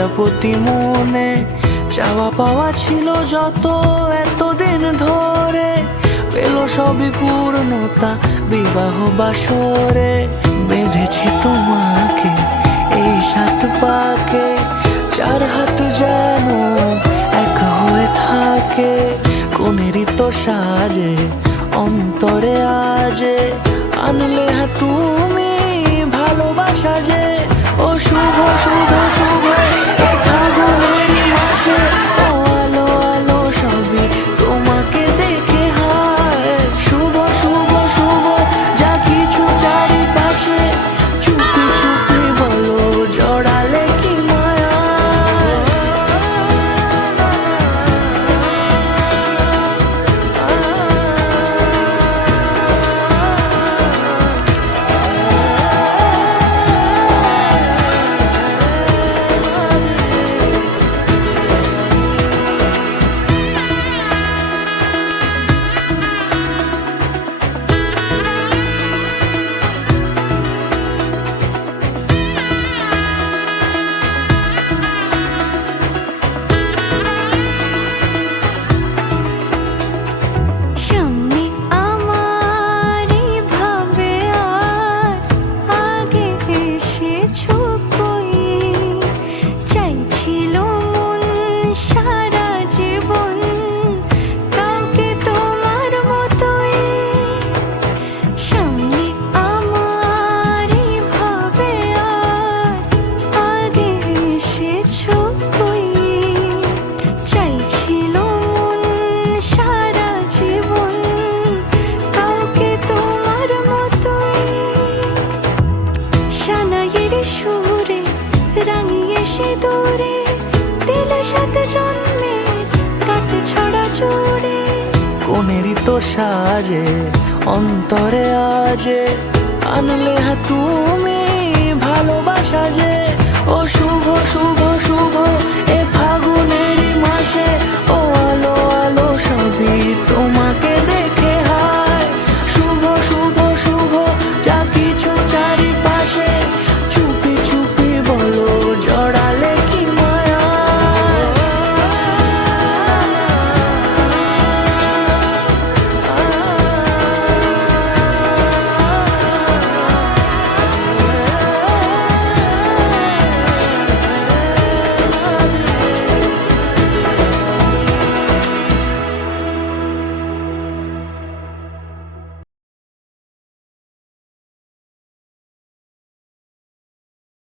প্রজাপতি মনে চাওয়া পাওয়া ছিল যত এতদিন ধরে, পেল সবই পূর্ণতা বিবাহ বাসরে। বেঁধেছি তোমাকে এই সাত পাকে, চার হাত যেন এক হয়ে থাকে। কোনেরই তো সাজে অন্তরে আজে, আনলে তুমি ভালোবাসা যে। ও শুভ শুভ শুভ এ ফাগুনের মাসে, ও আলো আলো সবই তোমাকে দেখে হায়। শুভ শুভ শুভ যা কিছু চারিপাশে, চুপি চুপি বলো জড়ালে কি মায়া। সুরে রাঙিয়ে সে দূরে দিলে সাথে জন্মের কাট ছড়া জোরে। কোনেরই তো সাজে অন্তরে আজে, আনলে তুমি ভালোবাসা যে। ও শুভ শুভ শুভ এ ফাগুনের মাসে, ও